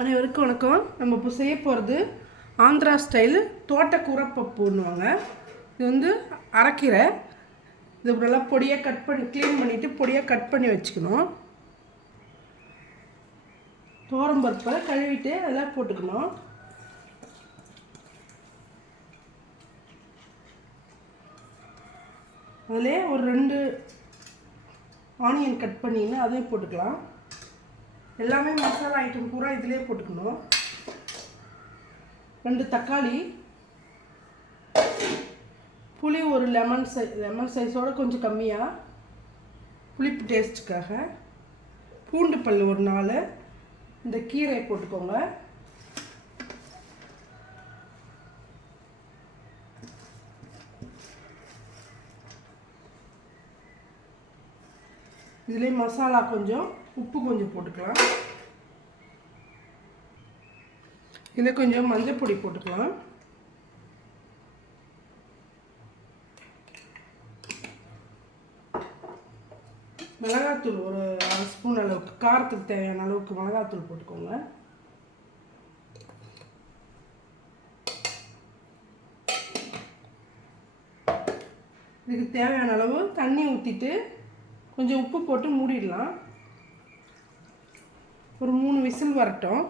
அனைவருக்கும் வணக்கம். நம்ம இப்போ செய்ய போகிறது ஆந்திரா ஸ்டைலு தோட்டக்கூரை பப்புன்னுவாங்க. இது வந்து அரைக்கீரை. இது நல்லா பொடியாக கட் பண்ணி க்ளீன் பண்ணிவிட்டு பொடியாக கட் பண்ணி வச்சுக்கணும். துவரம்பருப்பை கழுவிட்டு அதெல்லாம் போட்டுக்கணும். அதிலே ஒரு 2 ஆனியன் கட் பண்ணிங்கன்னா அதையும் போட்டுக்கலாம். எல்லாமே மசாலா ஐட்டம் பூரா இதிலே போட்டுக்கணும். 2 தக்காளி, புளி ஒரு லெமன் சைஸோடு கொஞ்சம் கம்மியாக புளிப்பு டேஸ்ட்டுக்காக, பூண்டு பல் ஒரு 4, இந்த கீரை போட்டுக்கோங்க. இதிலே மசாலா கொஞ்சம், உப்பு கொஞ்சம் போட்டுக்கலாம். இதில் கொஞ்சம் மஞ்சள் பொடி போட்டுக்கலாம். மிளகாத்தூள் ஒரு 1 ஸ்பூன் அளவுக்கு, காரத்துக்கு தேவையான அளவுக்கு மிளகாத்தூள் போட்டுக்கோங்க. இதுக்கு தேவையான அளவு தண்ணி ஊற்றிட்டு கொஞ்சம் உப்பு போட்டு மூடிடலாம். ஒரு 3 விசில் வரட்டும்.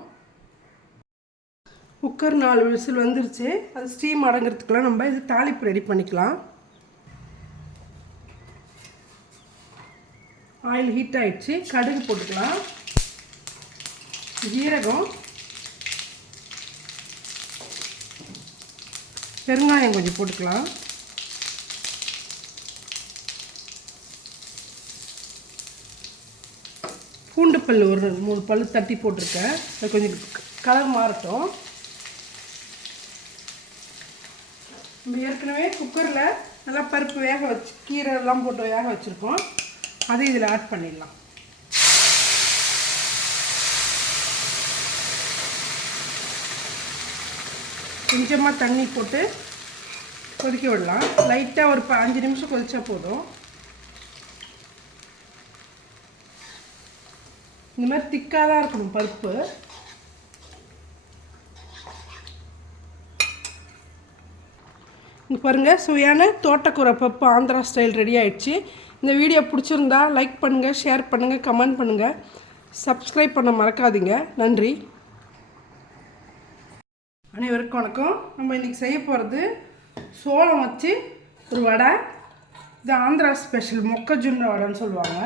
குக்கர் 4 விசில் வந்துருச்சு. அது ஸ்டீம் அடங்கிறதுக்குலாம் நம்ம இது தாளிப்பு ரெடி பண்ணிக்கலாம். ஆயில் ஹீட் ஆகிடுச்சு. கடுகு போட்டுக்கலாம், ஜீரகம், பெருங்காயம் கொஞ்சம் போட்டுக்கலாம். பூண்டு பல் ஒரு 3 பல் தட்டி போட்டிருக்கேன். அது கொஞ்சம் கலர் மாறட்டும். நம்ம ஏற்கனவே குக்கரில் நல்லா பருப்பு வேக வச்சு கீரை எல்லாம் போட்டு வேக வச்சுருக்கோம். அதை இதில் ஆட் பண்ணிடலாம். கொஞ்சமாக தண்ணி போட்டு கொதிக்க விடலாம். லைட்டாக ஒரு 5 நிமிஷம் கொதிச்சா போதும். இந்த மாதிரி திக்காக தான் இருக்கணும் பருப்பு. இங்கே பாருங்கள், சுவையான தோட்டக்கூரை பப்பு ஆந்திரா ஸ்டைல் ரெடி ஆகிடுச்சு. இந்த வீடியோ பிடிச்சிருந்தா லைக் பண்ணுங்கள், ஷேர் பண்ணுங்கள், கமெண்ட் பண்ணுங்கள், சப்ஸ்கிரைப் பண்ண மறக்காதீங்க. நன்றி. அனைவருக்கும் வணக்கம். நம்ம இன்றைக்கி செய்ய போகிறது சோளம் வச்சு ஒரு வடை. இது ஆந்திரா ஸ்பெஷல் மொக்கஜொன்ன வடைன்னு சொல்லுவாங்க.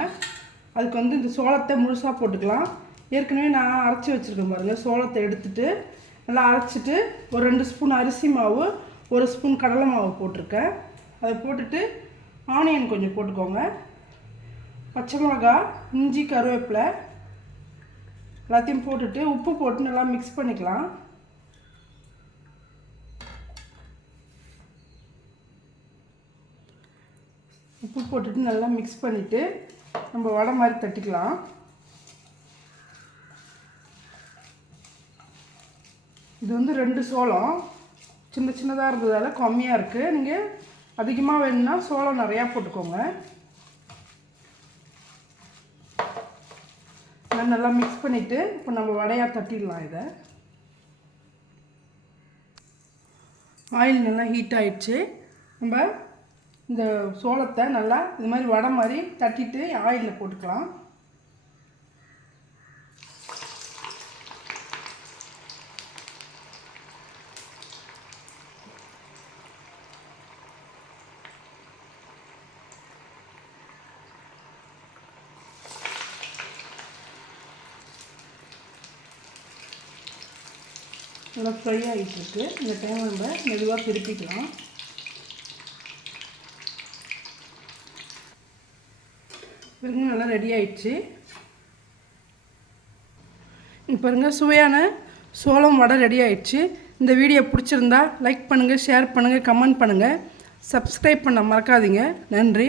அதுக்கு வந்து இந்த சோளத்தை முழுசாக போட்டுக்கலாம். ஏற்கனவே நான் அரைச்சி வச்சுருக்கேன் பாருங்கள். சோளத்தை எடுத்துகிட்டு நல்லா அரைச்சிட்டு ஒரு 2 ஸ்பூன் அரிசி மாவு, 1 ஸ்பூன் கடலை மாவு போட்டிருக்கேன். அதை போட்டுட்டு ஆனியன் கொஞ்சம் போட்டுக்கோங்க, பச்சை மிளகா, இஞ்சி, கருவேப்பிலை எல்லாத்தையும் போட்டுட்டு உப்பு போட்டு நல்லா மிக்ஸ் பண்ணிக்கலாம். உப்பு போட்டுட்டு நல்லா மிக்ஸ் பண்ணிவிட்டு நம்ம வடை மாதிரி தட்டிக்கலாம். இது வந்து 2 சோளம் சின்ன சின்னதாக இருந்ததால் கம்மியாக இருக்குது. நீங்கள் அதிகமாக வேணும்னா சோளம் நிறையா போட்டுக்கோங்க. நல்லா மிக்ஸ் பண்ணிவிட்டு இப்போ நம்ம வடையாக தட்டிடலாம். இதை ஆயில் நல்லா ஹீட் ஆகிடுச்சு. நம்ம இந்த சோளத்தை நல்லா இது மாதிரி வடை மாதிரி தட்டிட்டு ஆயிலில் போட்டுக்கலாம். நல்லா ஃப்ரை ஆகிட்டுருக்கு. இந்த டைம் நம்ம மெதுவாக திருப்பிக்கலாம். நல்லா ரெடி ஆயிடுச்சு. இப்போ பாருங்கள், சுவையான சோளம் வடை ரெடி ஆயிடுச்சு. இந்த வீடியோ பிடிச்சிருந்தா லைக் பண்ணுங்கள், ஷேர் பண்ணுங்கள், கமெண்ட் பண்ணுங்கள், சப்ஸ்கிரைப் பண்ண மறக்காதீங்க. நன்றி.